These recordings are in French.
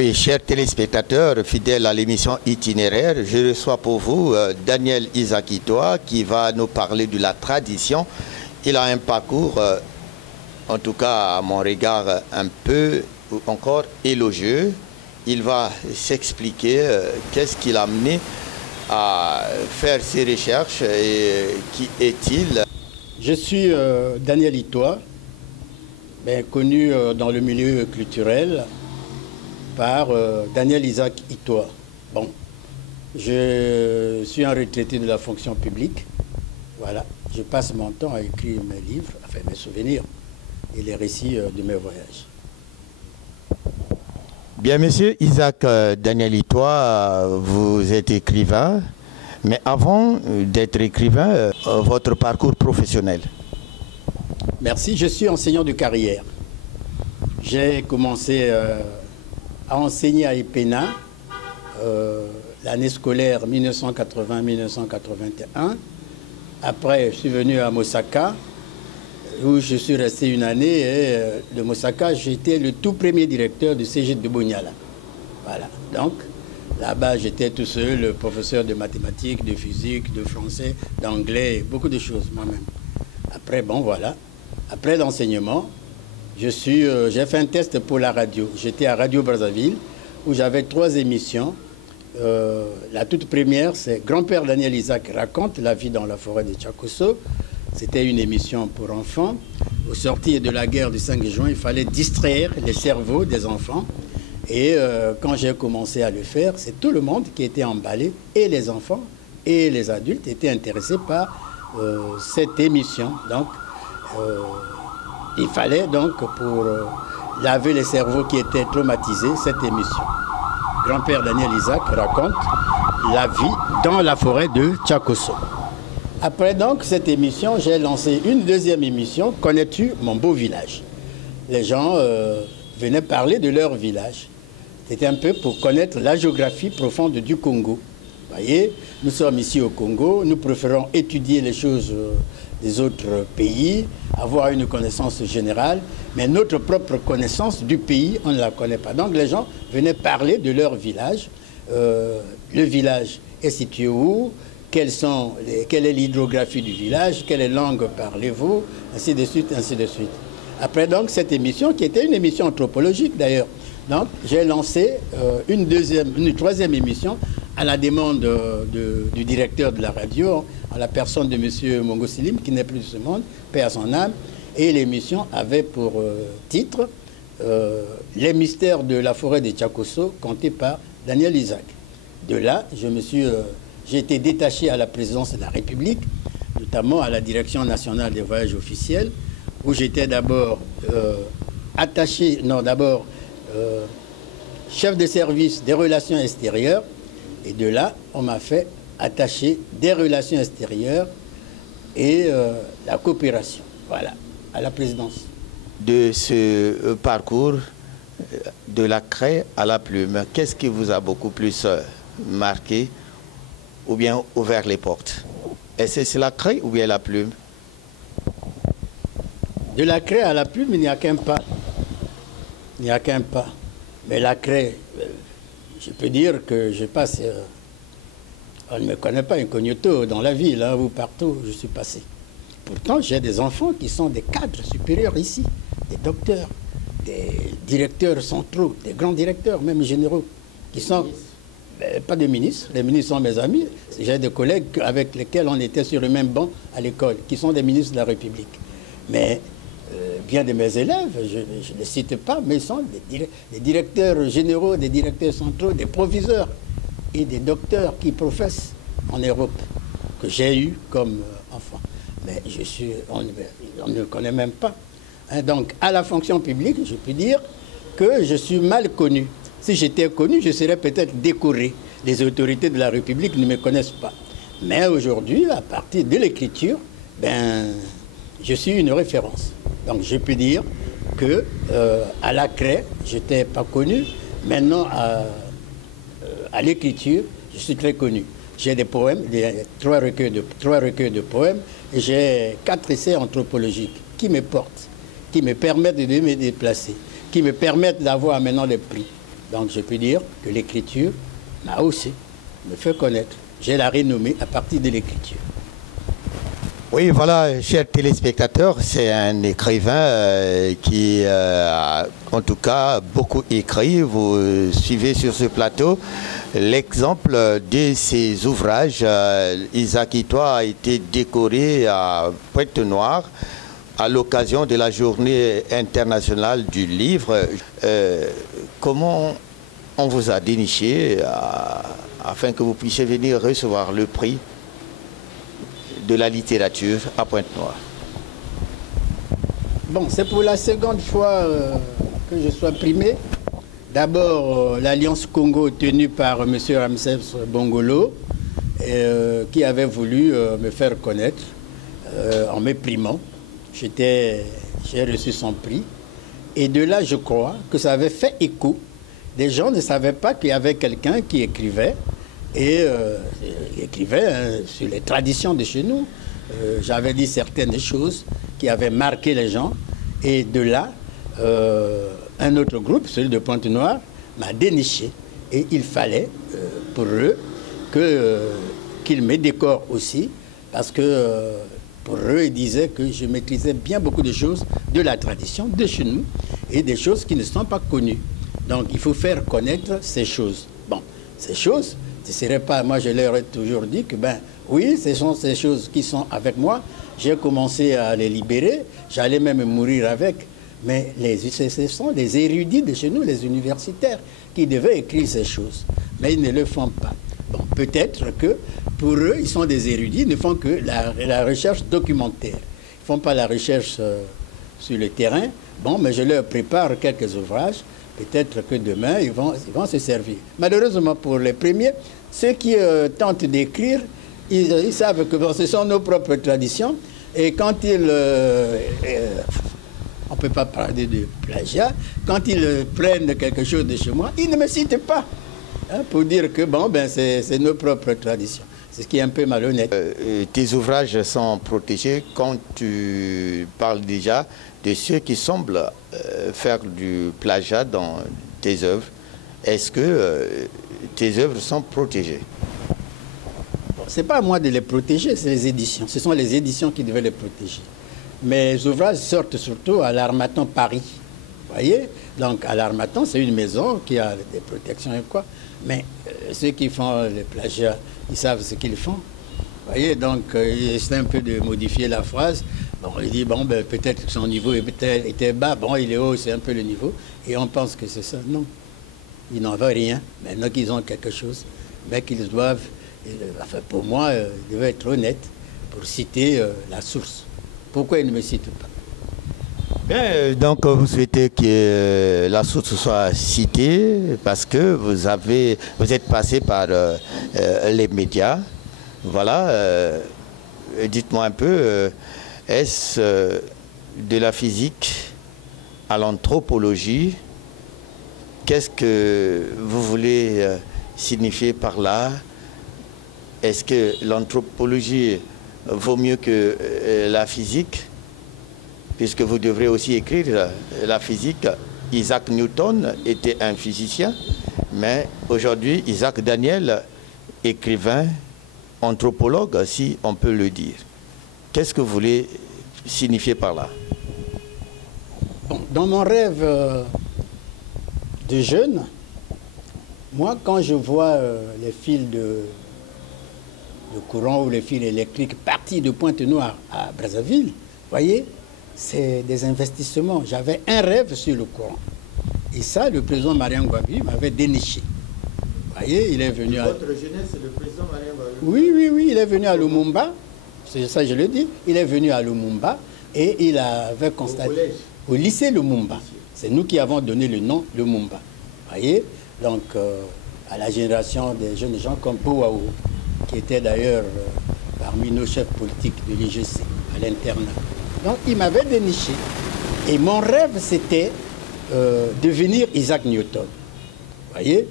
Oui, chers téléspectateurs, fidèles à l'émission Itinéraire, je reçois pour vous Daniel Isaac Itoa qui va nous parler de la tradition. Il a un parcours, en tout cas à mon regard, un peu encore élogieux. Il va s'expliquer qu'est-ce qui l'a amené à faire ses recherches et qui est-il. Je suis Daniel Itoa, connu dans le milieu culturel par Daniel Isaac Itoa. Bon, je suis un retraité de la fonction publique. Voilà, je passe mon temps à écrire mes livres, enfin mes souvenirs et les récits de mes voyages. Bien, monsieur Isaac Daniel Itoa, vous êtes écrivain, mais avant d'être écrivain, votre parcours professionnel. Merci, je suis enseignant de carrière. J'ai commencé à enseigner à Epena l'année scolaire 1980-1981. Après, je suis venu à Mosaka, où je suis resté une année. Et de Mosaka, j'étais le tout premier directeur du Cégep de Bonyala. Voilà. Donc, là-bas, j'étais tout seul, le professeur de mathématiques, de physique, de français, d'anglais, beaucoup de choses moi-même. Après, bon, voilà. Après l'enseignement, j'ai fait un test pour la radio. J'étais à Radio Brazzaville, où j'avais 3 émissions. La toute première, c'est Grand-père Daniel Isaac raconte la vie dans la forêt de Tchakosso. C'était une émission pour enfants. Au sortir de la guerre du 5 juin, il fallait distraire les cerveaux des enfants. Et quand j'ai commencé à le faire, c'est tout le monde qui était emballé, et les enfants et les adultes étaient intéressés par cette émission. Donc, il fallait donc, pour laver les cerveaux qui étaient traumatisés, cette émission. Grand-père Daniel Isaac raconte la vie dans la forêt de Tchakosso. Après donc cette émission, j'ai lancé une deuxième émission, Connais-tu mon beau village? Les gens venaient parler de leur village. C'était un peu pour connaître la géographie profonde du Congo. Vous voyez, nous sommes ici au Congo, nous préférons étudier les choses des autres pays, avoir une connaissance générale, mais notre propre connaissance du pays, on ne la connaît pas. Donc les gens venaient parler de leur village. Le village est situé où? Quelle est l'hydrographie du village? Quelle langue parlez-vous? Ainsi de suite, ainsi de suite. Après donc cette émission, qui était une émission anthropologique d'ailleurs, donc j'ai lancé une troisième émission à la demande du directeur de la radio, en la personne de M. Mongo Silim, qui n'est plus de ce monde, paix à son âme. Et l'émission avait pour titre Les mystères de la forêt de Tchakosso, conté par Daniel Isaac. De là, j'ai été détaché à la présidence de la République, notamment à la direction nationale des voyages officiels, où j'étais d'abord chef de service des relations extérieures. Et de là, on m'a fait attaché des relations extérieures et la coopération, voilà, à la présidence. De ce parcours, de la craie à la plume, qu'est-ce qui vous a beaucoup plus marqué ou bien ouvert les portes? Est-ce que c'est la craie ou bien la plume? De la craie à la plume, il n'y a qu'un pas. Il n'y a qu'un pas. Mais la craie, je peux dire que je passe... on ne me connaît pas incognito dans la ville, hein, ou partout où je suis passé. Pourtant, j'ai des enfants qui sont des cadres supérieurs ici, des docteurs, des directeurs centraux, des grands directeurs, même généraux, qui sont... pas de ministres, les ministres sont mes amis. J'ai des collègues avec lesquels on était sur le même banc à l'école, qui sont des ministres de la République. Mais bien de mes élèves, je ne les cite pas, mais ils sont des directeurs généraux, des directeurs centraux, des proviseurs et des docteurs qui professent en Europe, que j'ai eu comme enfant. Mais on ne me connaît même pas. Hein, donc, à la fonction publique, je peux dire que je suis mal connu. Si j'étais connu, je serais peut-être décoré. Les autorités de la République ne me connaissent pas. Mais aujourd'hui, à partir de l'écriture, je suis une référence. Donc je peux dire que à la craie, je n'étais pas connu. Maintenant, à l'écriture, je suis très connu. J'ai des poèmes, trois recueils de poèmes, et j'ai 4 essais anthropologiques qui me portent, qui me permettent de me déplacer, qui me permettent d'avoir maintenant des prix. Donc je peux dire que l'écriture m'a aussi me fait connaître. J'ai la renommée à partir de l'écriture. Oui, voilà, chers téléspectateurs, c'est un écrivain qui a en tout cas beaucoup écrit. Vous suivez sur ce plateau l'exemple de ses ouvrages. Isaac Itoa a été décoré à Pointe-Noire à l'occasion de la journée internationale du livre. Comment on vous a déniché afin que vous puissiez venir recevoir le prix de la littérature à Pointe-Noire? Bon, c'est pour la seconde fois que je sois primé. D'abord, l'Alliance Congo tenue par M. Ramsès Bongolo, qui avait voulu me faire connaître en me primant. J'ai reçu son prix. Et de là, je crois que ça avait fait écho. Les gens ne savaient pas qu'il y avait quelqu'un qui écrivait. Et il écrivait sur les traditions de chez nous. J'avais dit certaines choses qui avaient marqué les gens. Et de là, un autre groupe, celui de Pointe-Noire, m'a déniché. Et il fallait, pour eux, qu'ils me décorent aussi. Parce que pour eux, ils disaient que je maîtrisais bien beaucoup de choses de la tradition de chez nous et des choses qui ne sont pas connues. Donc il faut faire connaître ces choses. Bon, ces choses, ce serait pas, moi je leur ai toujours dit que ben oui, ce sont ces choses qui sont avec moi. J'ai commencé à les libérer, j'allais même mourir avec. Mais ce sont les érudits de chez nous, les universitaires, qui devaient écrire ces choses. Mais ils ne le font pas. Bon, peut-être que pour eux, ils sont des érudits, ils ne font que la recherche documentaire. Ils ne font pas la recherche sur le terrain. Bon, mais je leur prépare quelques ouvrages. Peut-être que demain, ils vont se servir. Malheureusement pour les premiers, ceux qui tentent d'écrire, ils savent que bon, ce sont nos propres traditions. Et quand ils... on ne peut pas parler de plagiat. Quand ils prennent quelque chose de chez moi, ils ne me citent pas. Hein, pour dire que bon, ben, c'est nos propres traditions. C'est ce qui est un peu malhonnête. Tes ouvrages sont protégés quand tu parles déjà de ceux qui semblent faire du plagiat dans tes œuvres. Est-ce que tes œuvres sont protégées? Bon, ce n'est pas à moi de les protéger, c'est les éditions. Ce sont les éditions qui devaient les protéger. Mes ouvrages sortent surtout à l'Harmattan Paris. Vous voyez? Donc à l'Harmattan, c'est une maison qui a des protections et quoi. Mais ceux qui font les plagiats, ils savent ce qu'ils font. Vous voyez, donc il essaie un peu de modifier la phrase. Bon, il dit, bon, ben, peut-être que son niveau était bas. Bon, il est haut, c'est un peu le niveau. Et on pense que c'est ça. Non. Ils n'en veulent rien. Maintenant qu'ils ont quelque chose, mais qu'ils doivent, enfin pour moi, ils doivent être honnêtes pour citer la source. Pourquoi ils ne me citent pas? Bien, donc vous souhaitez que la source soit citée parce que vous êtes passé par les médias. Voilà. Dites-moi un peu, est-ce de la physique à l'anthropologie? Qu'est-ce que vous voulez signifier par là? Est-ce que l'anthropologie vaut mieux que la physique? Puisque vous devrez aussi écrire la physique. Isaac Newton était un physicien, mais aujourd'hui, Isaac Daniel, écrivain, anthropologue, si on peut le dire. Qu'est-ce que vous voulez signifier par là? Bon, dans mon rêve de jeune, moi, quand je vois les fils de courant ou les fils électriques partis de Pointe-Noire à Brazzaville, vous voyez, c'est des investissements. J'avais un rêve sur le courant. Et ça, le président Mariam Gouabi m'avait déniché. Vous voyez, il est venu à... Votre jeunesse, c'est le président Mariam Gouabi? Oui, il est venu à Lumumba. C'est ça, je le dis. Il est venu à Lumumba et il avait constaté... Au lycée Lumumba. C'est nous qui avons donné le nom Lumumba. Vous voyez, donc à la génération des jeunes gens comme Pouaou, qui était d'ailleurs parmi nos chefs politiques de l'IGC, à l'internat. Donc, il m'avait déniché. Et mon rêve, c'était devenir Isaac Newton. Vous voyez,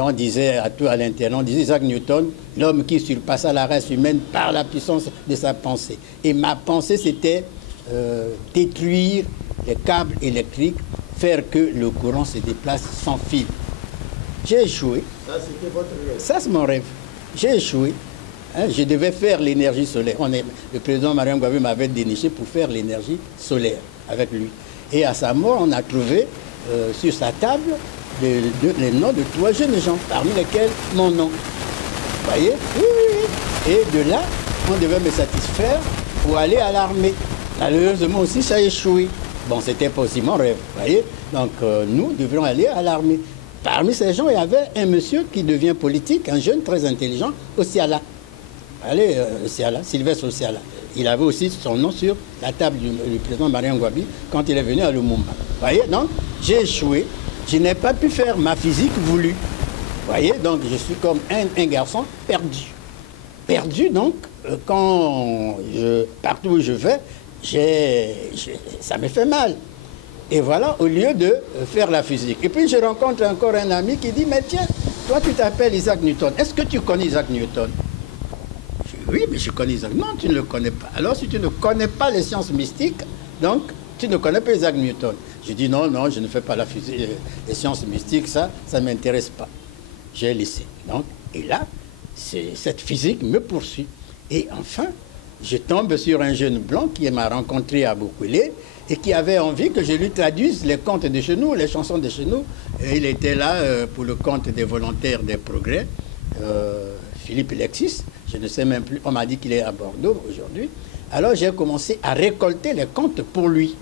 on disait à l'internat, on disait Isaac Newton, l'homme qui surpassa la race humaine par la puissance de sa pensée. Et ma pensée, c'était détruire les câbles électriques, faire que le courant se déplace sans fil. J'ai échoué. Ça, c'était votre rêve. Ça, c'est mon rêve. J'ai échoué. Hein, je devais faire l'énergie solaire. Le président Mariam Gouabi m'avait déniché pour faire l'énergie solaire avec lui. Et à sa mort, on a trouvé sur sa table les noms de 3 jeunes gens, parmi lesquels mon nom. Vous voyez? Oui, oui, oui. Et de là, on devait me satisfaire pour aller à l'armée. Malheureusement aussi, ça a échoué. Bon, c'était pas aussi mon rêve, vous voyez. Donc, nous devions aller à l'armée. Parmi ces gens, il y avait un monsieur qui devient politique, un jeune très intelligent, Osiala. Allez, Osiala, Sylvestre Osiala. Il avait aussi son nom sur la table du président Mariam Gouabi quand il est venu à Lumumba. Vous voyez, donc, j'ai échoué. Je n'ai pas pu faire ma physique voulue. Vous voyez, donc, je suis comme un garçon perdu. Perdu, donc, partout où je vais, ça me fait mal. Et voilà, au lieu de faire la physique. Et puis je rencontre encore un ami qui dit, mais tiens, toi tu t'appelles Isaac Newton. Est-ce que tu connais Isaac Newton? Je dis, oui, mais je connais Isaac. Non, tu ne le connais pas. Alors si tu ne connais pas les sciences mystiques, donc tu ne connais pas Isaac Newton. Je dis, non, non, je ne fais pas la physique, les sciences mystiques, ça ne m'intéresse pas. J'ai laissé. Donc, et là, cette physique me poursuit. Et enfin, je tombe sur un jeune blanc qui m'a rencontré à Boukoulé et qui avait envie que je lui traduise les contes de chez nous, les chansons de chez nous. Et il était là pour le compte des volontaires des progrès, Philippe Lexis, je ne sais même plus, on m'a dit qu'il est à Bordeaux aujourd'hui. Alors j'ai commencé à récolter les contes pour lui.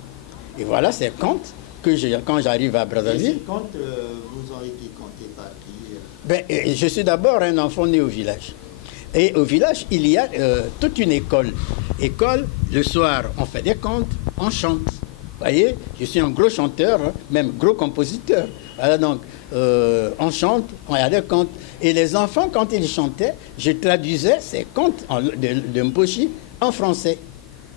Et voilà ces contes que quand j'arrive à Brazzaville... Et ces contes vous ont été contés par qui? Je suis d'abord un enfant né au village. Et au village, il y a toute une école. École, le soir, on fait des contes, on chante. Vous voyez, je suis un gros chanteur, hein, même gros compositeur. Voilà, donc, on chante, on a des contes. Et les enfants, quand ils chantaient, je traduisais ces contes de Mposhi en français.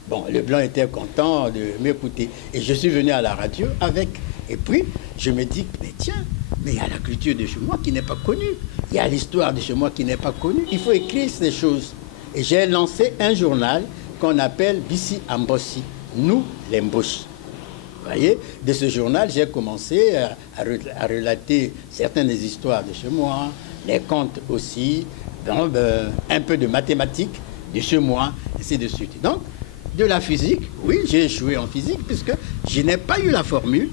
Bon, le blanc était content de m'écouter. Et je suis venu à la radio avec. Et puis, je me dis, mais tiens, mais il y a la culture de chez moi qui n'est pas connue. Il y a l'histoire de chez moi qui n'est pas connue. Il faut écrire ces choses. Et j'ai lancé un journal qu'on appelle Bissi Ambossi, nous les Mboshi. Vous voyez, de ce journal, j'ai commencé à relater certaines des histoires de chez moi, les contes aussi, donc, un peu de mathématiques de chez moi, ainsi de suite. Donc, de la physique, oui, j'ai échoué en physique puisque je n'ai pas eu la formule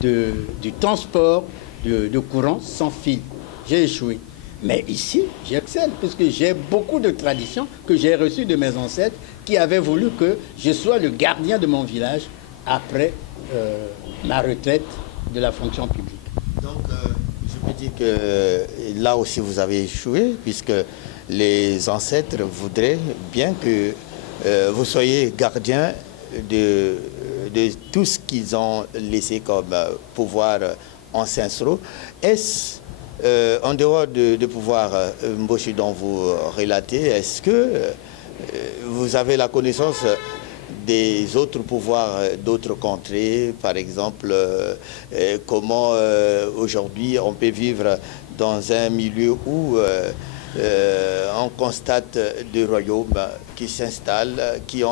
du transport de courant sans fil. J'ai échoué. Mais ici, j'excelle, puisque j'ai beaucoup de traditions que j'ai reçues de mes ancêtres qui avaient voulu que je sois le gardien de mon village après ma retraite de la fonction publique. Donc, je peux dire que là aussi, vous avez échoué, puisque les ancêtres voudraient bien que vous soyez gardien de tout ce qu'ils ont laissé comme pouvoir ancestraux. Est-ce, en dehors de pouvoir Mboshi dont vous relatez, est-ce que vous avez la connaissance des autres pouvoirs d'autres contrées, par exemple, comment aujourd'hui on peut vivre dans un milieu où on constate des royaumes qui s'installent, qui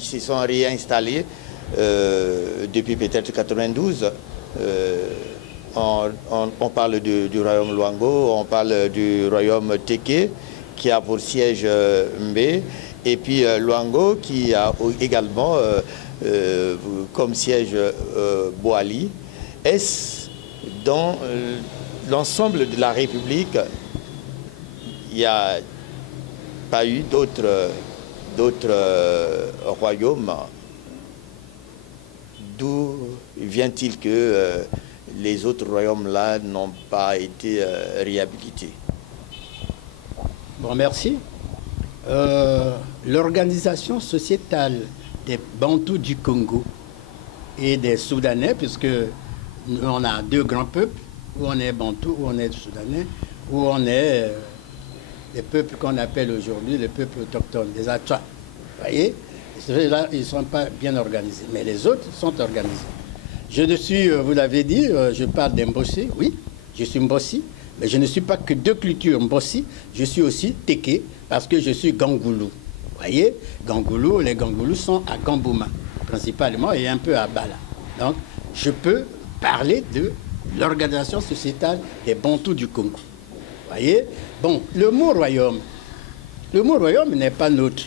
se sont réinstallés depuis peut-être 92. On parle du royaume Luango, on parle du royaume Teke, qui a pour siège Mbé, et puis Luango, qui a également comme siège Boali. Est-ce dans l'ensemble de la République, il n'y a pas eu d'autres royaumes? D'où vient-il que les autres royaumes-là n'ont pas été réhabilités? Bon, merci. L'organisation sociétale des Bantous du Congo et des Soudanais, puisque on a deux grands peuples, où on est Bantou, où on est Soudanais, où on est les peuples qu'on appelle aujourd'hui les peuples autochtones, les Atcha. Vous voyez, ceux-là, ils ne sont pas bien organisés, mais les autres sont organisés. Je ne suis, vous l'avez dit, je parle d'Mbossi, oui, je suis Mbossi, mais je ne suis pas que de culture Mbossi, je suis aussi Teke, parce que je suis Gangoulou. Vous voyez, Gangoulou, les Gangoulous sont à Gambouma, principalement, et un peu à Bala. Donc, je peux parler de l'organisation sociétale des Bantous du Congo. Voyez? Bon, le mot royaume n'est pas neutre.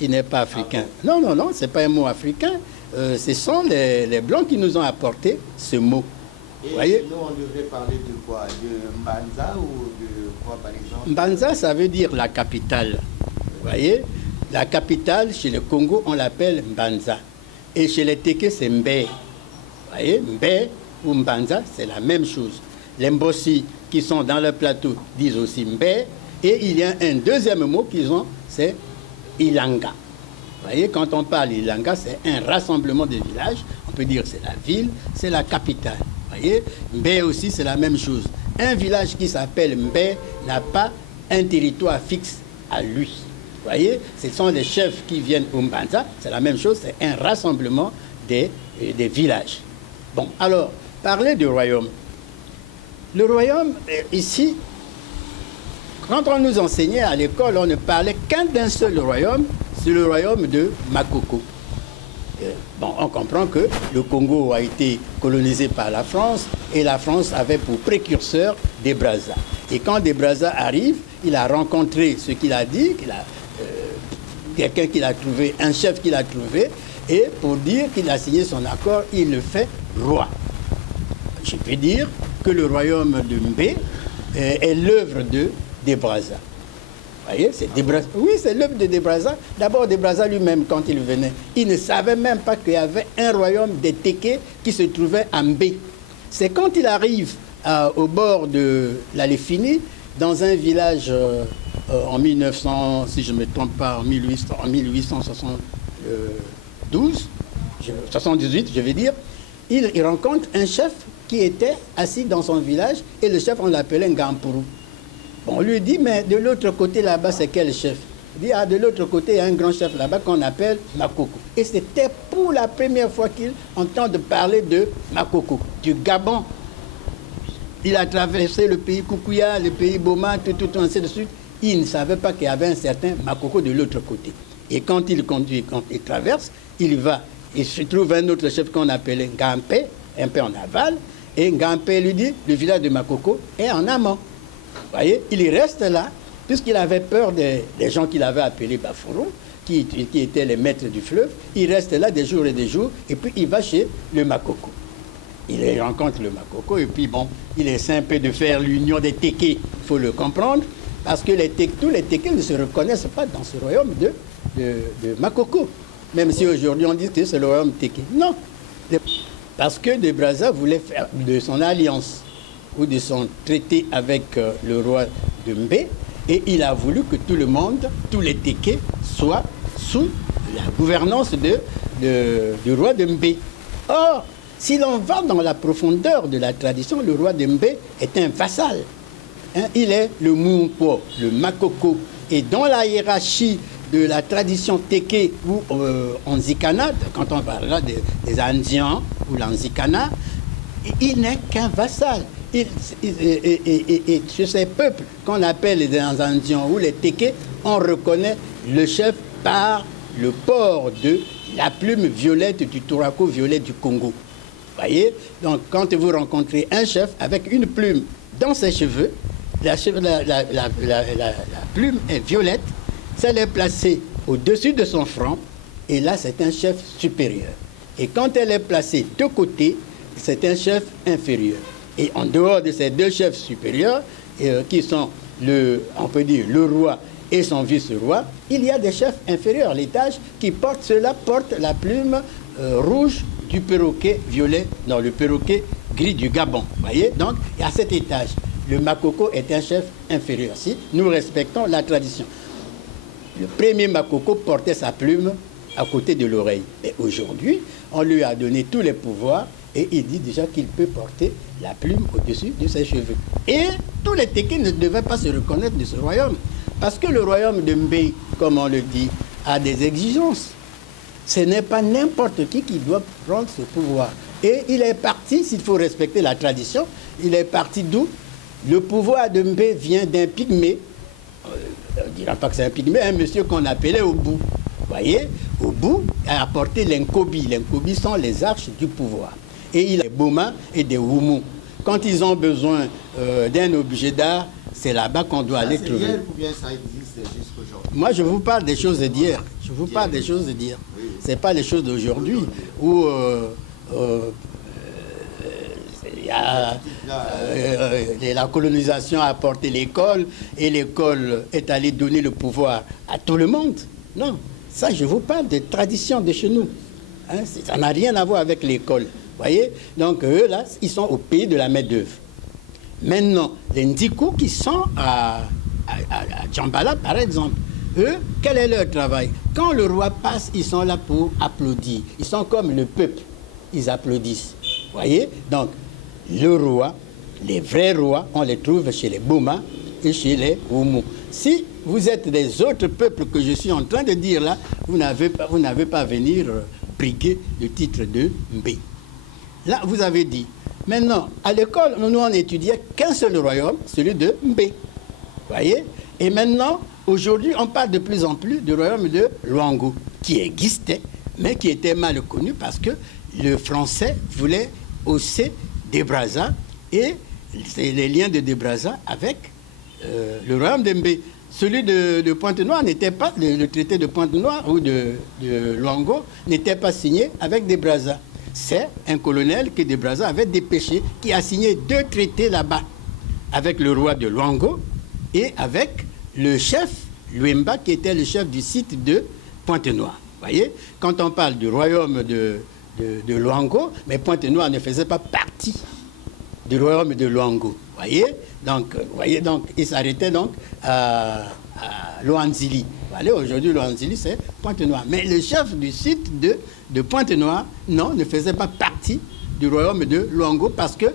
Il n'est pas africain. Non, non, non, ce n'est pas un mot africain. Ce sont les Blancs qui nous ont apporté ce mot. Et voyez? nous, on devrait parler de quoi? De Mbanza ou de quoi, par exemple? Mbanza, ça veut dire la capitale. Vous voyez? La capitale, chez le Congo, on l'appelle Mbanza. Et chez les Téké, c'est Mbé. Vous voyez? Mbé ou Mbanza, c'est la même chose. Les Mbossi qui sont dans le plateau disent aussi Mbé. Et il y a un deuxième mot qu'ils ont, c'est Ilanga. Vous voyez, quand on parle Ilanga, c'est un rassemblement de villages. On peut dire que c'est la ville, c'est la capitale. Vous voyez, Mbé aussi, c'est la même chose. Un village qui s'appelle Mbé n'a pas un territoire fixe à lui. Vous voyez, ce sont les chefs qui viennent au Mbanza, c'est la même chose, c'est un rassemblement des villages. Bon, alors, parler du royaume. Le royaume, ici, quand on nous enseignait à l'école, on ne parlait qu'un d'un seul royaume, c'est le royaume de Makoko. Bon, on comprend que le Congo a été colonisé par la France et la France avait pour précurseur des Brazza. Et quand des Brazza arrive, il a rencontré ce qu'il a dit, quelqu'un qu'il a trouvé, un chef qu'il a trouvé, et pour dire qu'il a signé son accord, il le fait roi. Je peux dire que le royaume de Mbé est l'œuvre des Brazza. Vous voyez, c'est des Brazza. Oui, c'est l'œuvre de des Brazza. D'abord, des Brazza lui-même, quand il venait, il ne savait même pas qu'il y avait un royaume des Téké qui se trouvait à Mbé. C'est quand il arrive au bord de la Léfini, dans un village en 1900, si je ne me trompe pas, en 1878, je vais dire, il rencontre un chef qui était assis dans son village et le chef, on l'appelait Ngampuru. On lui dit, mais de l'autre côté là-bas, c'est quel chef? Il dit, ah, de l'autre côté, il y a un grand chef là-bas qu'on appelle Makoko. Et c'était pour la première fois qu'il entend parler de Makoko, du Gabon. Il a traversé le pays Koukouya, le pays Boma, tout, ainsi de suite. Il ne savait pas qu'il y avait un certain Makoko de l'autre côté. Et quand il conduit, quand il traverse, il va, il se trouve un autre chef qu'on appelait Ngampé, un peu en aval, et Ngampé lui dit, le village de Makoko est en amont. Vous voyez, il reste là, puisqu'il avait peur des gens qu'il avait appelés Bafourou, qui étaient les maîtres du fleuve. Il reste là des jours et des jours, et puis il va chez le Makoko. Il rencontre le Makoko, et puis bon, il essaie un peu de faire l'union des Téké, il faut le comprendre, parce que tous les Téké ne se reconnaissent pas dans ce royaume de Makoko. Même si aujourd'hui on dit que c'est le royaume Téké. Non, parce que de Brazza voulait faire de son alliance ou de son traité avec le roi de Mbé, et il a voulu que tout le monde, tous les Téké, soient sous la gouvernance du roi de Mbé. Or, si l'on va dans la profondeur de la tradition, le roi de Mbé est un vassal. Hein, il est le Moumpo, le Makoko. Et dans la hiérarchie de la tradition Téké ou Anzikana, quand on parlera des Andians ou l'Anzikana, il n'est qu'un vassal. Et chez ces peuples qu'on appelle les Andians ou les Téké, on reconnaît le chef par le port de la plume violette du Tourako violet du Congo. Voyez, donc quand vous rencontrez un chef avec une plume dans ses cheveux, la plume est violette, celle est placée au-dessus de son front, et là c'est un chef supérieur. Et quand elle est placée de côté, c'est un chef inférieur. Et en dehors de ces deux chefs supérieurs, qui sont, on peut dire, le roi et son vice-roi, il y a des chefs inférieurs à l'étage qui portent, ceux-là portent la plume rouge du perroquet violet, non, le perroquet gris du Gabon. Voyez, donc, à cet étage, le Makoko est un chef inférieur. Si nous respectons la tradition. Le premier Makoko portait sa plume à côté de l'oreille. Et aujourd'hui, on lui a donné tous les pouvoirs et il dit déjà qu'il peut porter la plume au-dessus de ses cheveux. Et tous les Téké ne devaient pas se reconnaître de ce royaume. Parce que le royaume de Mbé, comme on le dit, a des exigences. Ce n'est pas n'importe qui doit prendre ce pouvoir. Et il est parti, s'il faut respecter la tradition, il est parti d'où? Le pouvoir de Mbé vient d'un pygmée, on ne dira pas que c'est un pygmée, un monsieur qu'on appelait Obu. Vous voyez, Obu a apporté l'Nkobi. L'Nkobi sont les arches du pouvoir. Et il a des Boma et des Wumu. Quand ils ont besoin d'un objet d'art, c'est là-bas qu'on doit aller trouver. Hier ou bien ça existe jusqu'aujourd'hui? Moi, je vous parle des choses d'hier. Je vous parle des choses d'hier. Ce n'est pas les choses d'aujourd'hui où la colonisation a apporté l'école et l'école est allée donner le pouvoir à tout le monde. Non, ça, je vous parle des traditions de chez nous. Hein, ça n'a rien à voir avec l'école. Voyez? Donc, eux, là, ils sont au pays de la main-d'œuvre. Maintenant, les Ndikou qui sont à Djambala, par exemple, eux, quel est leur travail? Quand le roi passe, ils sont là pour applaudir. Ils sont comme le peuple. Ils applaudissent. Voyez? Donc, le roi, les vrais rois, on les trouve chez les Bouma et chez les Oumou. Si vous êtes des autres peuples que je suis en train de dire là, vous n'avez pas à venir briguer le titre de Mbé. Là, vous avez dit. Maintenant, à l'école, nous, on étudiait qu'un seul royaume, celui de Mbé. Voyez? Et maintenant, aujourd'hui, on parle de plus en plus du royaume de Luango, qui existait, mais qui était mal connu parce que le français voulait hausser Debraza et les liens de Debraza avec le royaume de Mbé. Celui de Pointe-Noire n'était pas, le traité de Pointe-Noire ou de Luango n'était pas signé avec Debraza. C'est un colonel que Debraza avait dépêché qui a signé 2 traités là-bas avec le roi de Luango et avec le chef Luemba qui était le chef du site de Pointe-Noire. Voyez, quand on parle du royaume de Luango, mais Pointe-Noire ne faisait pas partie du royaume de Luango. Voyez, donc il s'arrêtait donc à Loanzili. Allez, aujourd'hui, Loanzili, c'est Pointe-Noire. Mais le chef du site de Pointe-Noire, non, ne faisait pas partie du royaume de Luango parce que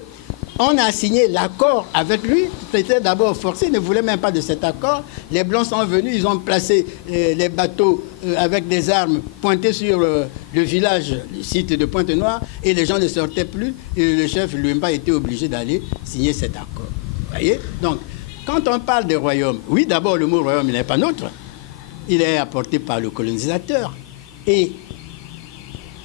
on a signé l'accord avec lui. C'était d'abord forcé, il ne voulait même pas de cet accord. Les Blancs sont venus, ils ont placé les bateaux avec des armes pointées sur le village, le site de Pointe-Noire, et les gens ne sortaient plus. Et le chef Luemba était obligé d'aller signer cet accord. Vous voyez? Donc, quand on parle des royaumes, oui, d'abord, le mot royaume, il n'est pas nôtre. Il est apporté par le colonisateur. Et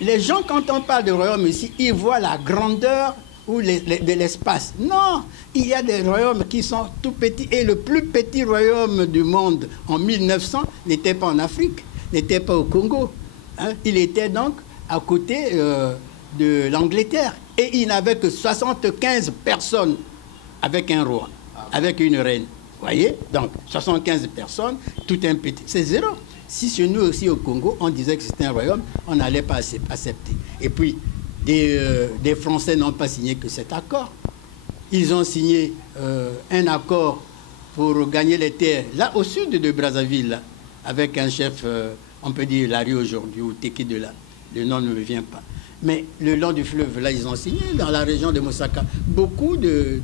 les gens, quand on parle de royaume ici, ils voient la grandeur ou de l'espace. Non, il y a des royaumes qui sont tout petits. Et le plus petit royaume du monde en 1900 n'était pas en Afrique, n'était pas au Congo. Hein? Il était donc à côté de l'Angleterre. Et il n'avait que 75 personnes avec un roi, avec une reine. Vous voyez? Donc, 75 personnes, tout un petit. C'est zéro. Si chez nous aussi au Congo, on disait que c'était un royaume, on n'allait pas accepter. Et puis, des Français n'ont pas signé que cet accord. Ils ont signé un accord pour gagner les terres, là, au sud de Brazzaville, là, avec un chef, on peut dire Larry aujourd'hui, ou Teki de là. Le nom ne me vient pas. Mais le long du fleuve, là, ils ont signé, dans la région de Mosaka, beaucoup de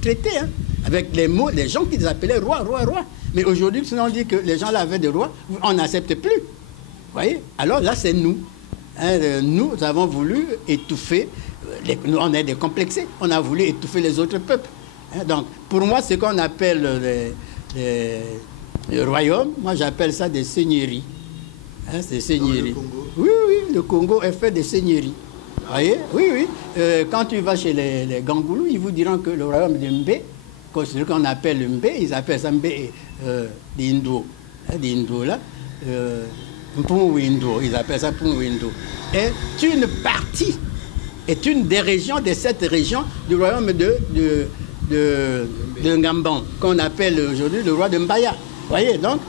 traités, hein, avec les mots, les gens qui les appelaient roi, roi, roi. Mais aujourd'hui, si on dit que les gens là avaient des rois, on n'accepte plus. Vous voyez? Alors là, c'est nous. Hein, nous avons voulu étouffer, nous, on est décomplexés, on a voulu étouffer les autres peuples. Hein, donc, pour moi, ce qu'on appelle le royaume, moi j'appelle ça des seigneuries. Hein, c'est seigneuries. Oui, oui, le Congo est fait de seigneuries. Vous voyez? Oui, oui. Quand tu vas chez les Gangoulous, ils vous diront que le royaume de Mbé, ce qu'on appelle le Mbé, ils appellent ça Mbé d'Indo. Hein, d'Indo, là. Mpungwindo, ils appellent ça Mpungwindo. Est une partie, est une des régions, des 7 régions du royaume de Ngamban, qu'on appelle aujourd'hui le roi de Mbaya. Vous voyez, donc,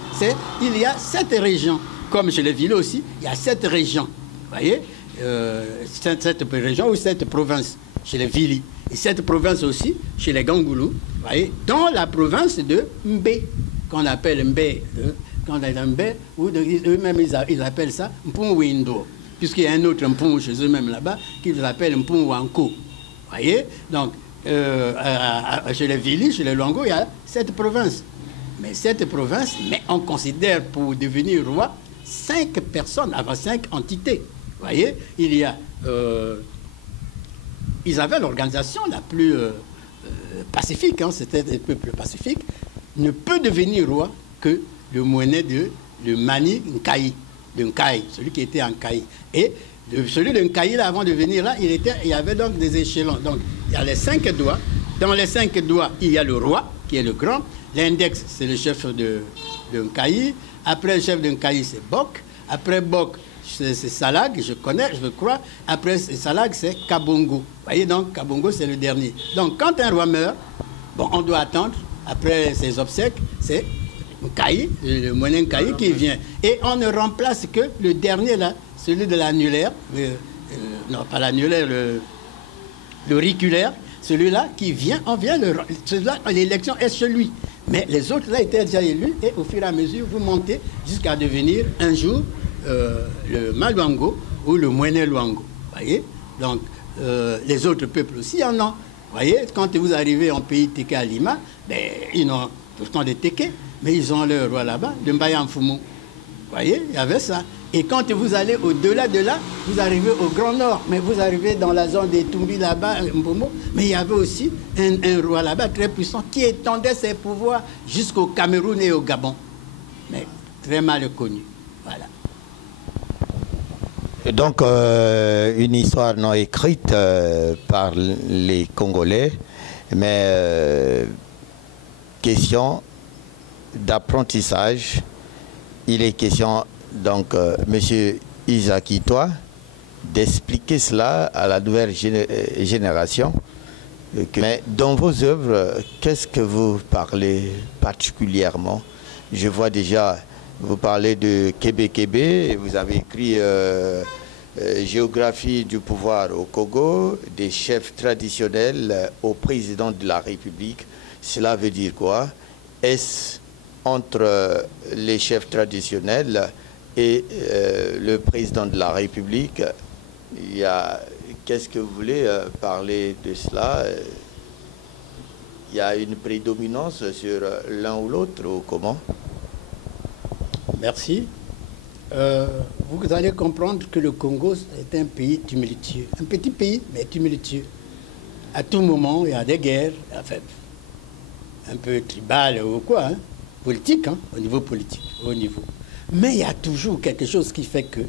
il y a 7 régions. Comme chez les villes aussi, il y a 7 régions. Vous voyez, 7 régions ou 7 provinces chez les villes. Et 7 provinces aussi chez les Gangoulous, vous voyez, dans la province de Mbé, qu'on appelle Mbé. Quand on est Mbé, eux-mêmes ils appellent ça Mpungwindo, puisqu'il y a un autre Mpung chez eux-mêmes là-bas qu'ils appellent Mpungwanko. Vous voyez, donc chez les Vili, chez les Luango, il y a 7 provinces. Mais 7 provinces, mais on considère pour devenir roi 5 personnes, avant 5 entités. Vous voyez, il y a... ils avaient l'organisation la plus pacifique, hein, c'était des peuples pacifiques, ne peut devenir roi que le moinet de Mani Nkaï, de Nkaï, celui qui était en Nkaï. Et Celui de Nkayi, là, avant de venir là, il y avait donc des échelons. Donc, il y a les 5 doigts. Dans les 5 doigts, il y a le roi, qui est le grand. L'index, c'est le chef de Nkayi. Après, le chef de Nkayi, c'est Bok. Après Bok, c'est Salag, je connais, je crois. Après Salag, c'est Kabongo. Vous voyez, donc, Kabongo, c'est le dernier. Donc, quand un roi meurt, bon, on doit attendre, après ses obsèques, c'est Nkayi, le moine Nkayi qui vient. Et on ne remplace que le dernier, là, celui de l'annulaire, non, pas l'annulaire, le auriculaire, celui-là qui vient, l'élection est celui. Mais les autres là étaient déjà élus et au fur et à mesure, vous montez jusqu'à devenir un jour le Maluango ou le Mwene Luango. Voyez? Donc, les autres peuples aussi en ont. Voyez? Quand vous arrivez en pays Téké à Lima, ben, ils ont tout le temps des Téké, mais ils ont leur roi là-bas, de Mbaya Mfumu. Voyez? Il y avait ça. Et quand vous allez au-delà de là, vous arrivez au Grand Nord, mais vous arrivez dans la zone des Tumbi là-bas, mais il y avait aussi un roi là-bas très puissant qui étendait ses pouvoirs jusqu'au Cameroun et au Gabon. Mais très mal connu. Voilà. Donc, une histoire non écrite par les Congolais, mais question d'apprentissage. Il est question, donc, M. Isakitois, d'expliquer cela à la nouvelle génération. Mais dans vos œuvres, qu'est-ce que vous parlez particulièrement? Je vois déjà, vous parlez de Kébé, vous avez écrit Géographie du pouvoir au Congo, des chefs traditionnels au président de la République. Cela veut dire quoi? Est-ce entre les chefs traditionnels et le président de la République, il y a... Qu'est-ce que vous voulez parler de cela? Il y a une prédominance sur l'un ou l'autre, ou comment? Merci. Vous allez comprendre que le Congo est un pays tumultueux. Un petit pays, mais tumultueux. À tout moment, il y a des guerres, enfin, un peu tribales ou quoi, hein, politique, hein, au niveau politique, au niveau. Mais il y a toujours quelque chose qui fait que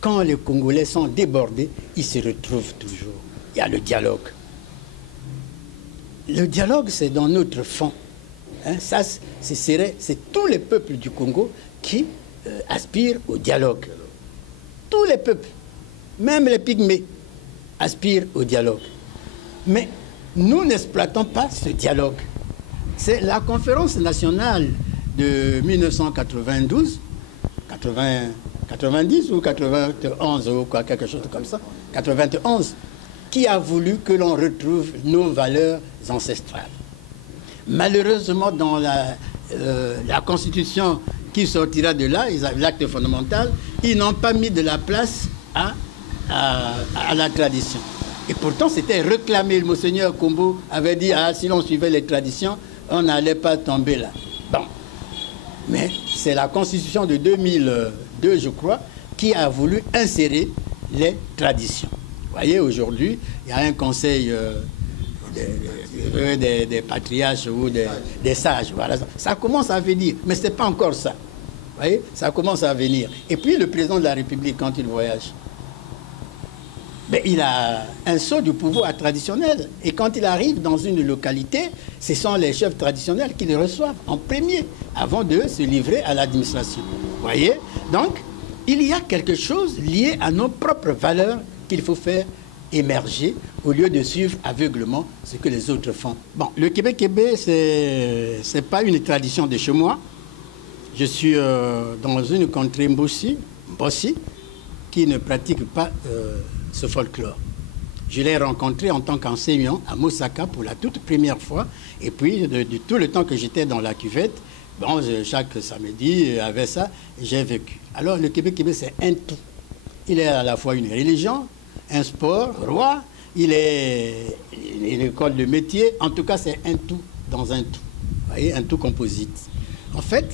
quand les Congolais sont débordés, ils se retrouvent toujours. Il y a le dialogue. Le dialogue, c'est dans notre fond. Hein, ça, c'est tous les peuples du Congo qui aspirent au dialogue. Tous les peuples, même les pygmées, aspirent au dialogue. Mais nous n'exploitons pas ce dialogue. C'est la conférence nationale de 1992, 90 ou 91 ou quoi, quelque chose comme ça, 91, qui a voulu que l'on retrouve nos valeurs ancestrales. Malheureusement, dans la constitution qui sortira de là, l'acte fondamental, ils n'ont pas mis de la place à la tradition. Et pourtant, c'était réclamé. Le Monseigneur Kombo avait dit, ah, si l'on suivait les traditions, on n'allait pas tomber là. Bon. Mais c'est la constitution de 2002, je crois, qui a voulu insérer les traditions. Vous voyez, aujourd'hui, il y a un conseil des patriarches ou des sages. Voilà. Ça commence à venir, mais ce n'est pas encore ça. Vous voyez, ça commence à venir. Et puis, le président de la République, quand il voyage, ben, il a un sceau du pouvoir traditionnel. Et quand il arrive dans une localité, ce sont les chefs traditionnels qui le reçoivent en premier, avant de se livrer à l'administration. Vous voyez? Donc, il y a quelque chose lié à nos propres valeurs qu'il faut faire émerger au lieu de suivre aveuglement ce que les autres font. Bon, le Québec-Québec, ce n'est pas une tradition de chez moi. Je suis dans une contrée Mbossi, qui ne pratique pas ce folklore. Je l'ai rencontré en tant qu'enseignant à Mosaka pour la toute première fois. Et puis, de tout le temps que j'étais dans la cuvette, bon, chaque samedi, avec ça, j'ai vécu. Alors, le Québec-Québec, c'est un tout. Il est à la fois une religion, un sport, roi, il est une école de métier. En tout cas, c'est un tout dans un tout. Vous voyez, un tout composite. En fait,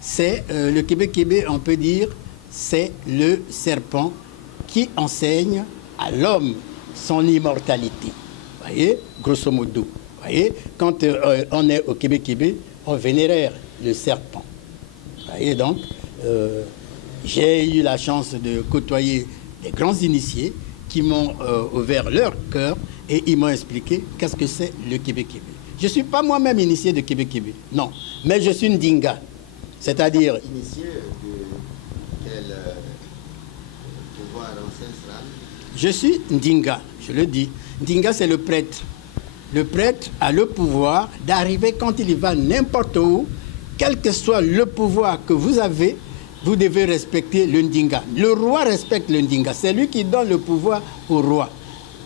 c'est le Québec-Québec, on peut dire, c'est le serpent qui enseigne à l'homme son immortalité. Vous voyez, grosso modo. Vous voyez, quand on est au Québec-Québec, on vénère le serpent. Vous voyez, donc, j'ai eu la chance de côtoyer des grands initiés qui m'ont ouvert leur cœur et ils m'ont expliqué qu'est-ce que c'est le Kébé-Kébé. Je ne suis pas moi-même initié de Kébé-Kébé, non, mais je suis une Ndinga, c'est-à-dire... Initié de quel pouvoir ancestral? Je suis Ndinga, je le dis. Ndinga, c'est le prêtre. Le prêtre a le pouvoir d'arriver quand il y va n'importe où, quel que soit le pouvoir que vous avez, vous devez respecter le Ndinga. Le roi respecte le Ndinga, c'est lui qui donne le pouvoir au roi.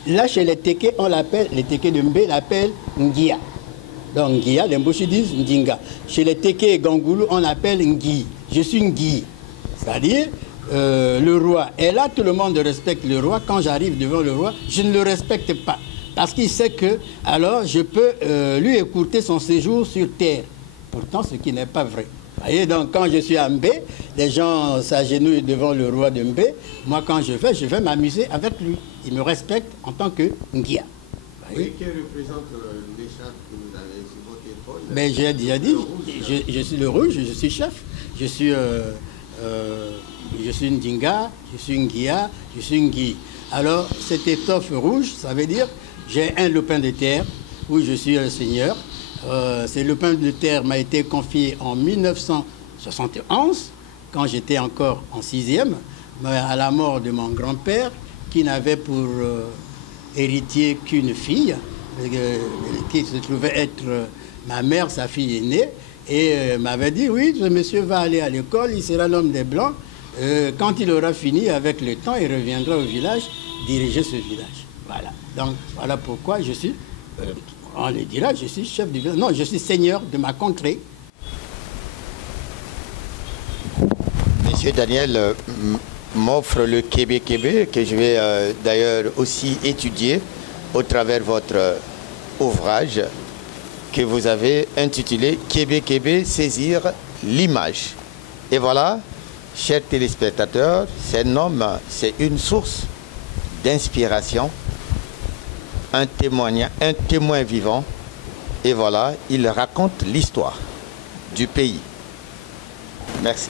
Là, chez les Téké, on l'appelle, les Téké de Mbé l'appellent Ngia. Donc Ngia, les Mbouchi disent Ndinga. Chez les Téké et Gangoulou, on l'appelle Ngi. Je suis Ngi. C'est-à-dire, le roi. Et là, tout le monde respecte le roi. Quand j'arrive devant le roi, je ne le respecte pas. Parce qu'il sait que, alors, je peux lui écourter son séjour sur terre. Pourtant, ce qui n'est pas vrai. Vous voyez, donc, quand je suis à Mbé, les gens s'agenouillent devant le roi de Mbé. Moi, quand je vais m'amuser avec lui. Il me respecte en tant que Ngia. Oui, que représente l'écharpe que vous avez sur votre épaule? Mais j'ai déjà dit, je suis le rouge, je suis chef. Je suis une Ndinga, je suis une Ngia, je suis une Ngui. Alors, cette étoffe rouge, ça veut dire j'ai un lopin de terre où je suis le seigneur. Ce lopin de terre m'a été confié en 1971, quand j'étais encore en 6e, à la mort de mon grand-père, qui n'avait pour héritier qu'une fille, qui se trouvait être ma mère, sa fille aînée, et m'avait dit, oui, ce monsieur va aller à l'école, il sera l'homme des Blancs. Quand il aura fini avec le temps, il reviendra au village, diriger ce village. Voilà. Donc, voilà pourquoi je suis, on le dira, je suis chef du village. Non, je suis seigneur de ma contrée. Monsieur Daniel m'offre le Kébé-Kébé, que je vais d'ailleurs aussi étudier au travers de votre ouvrage que vous avez intitulé Kébé-Kébé, saisir l'image. Et voilà, chers téléspectateurs, c'est un homme, c'est une source d'inspiration, un témoin vivant. Et voilà, il raconte l'histoire du pays. Merci.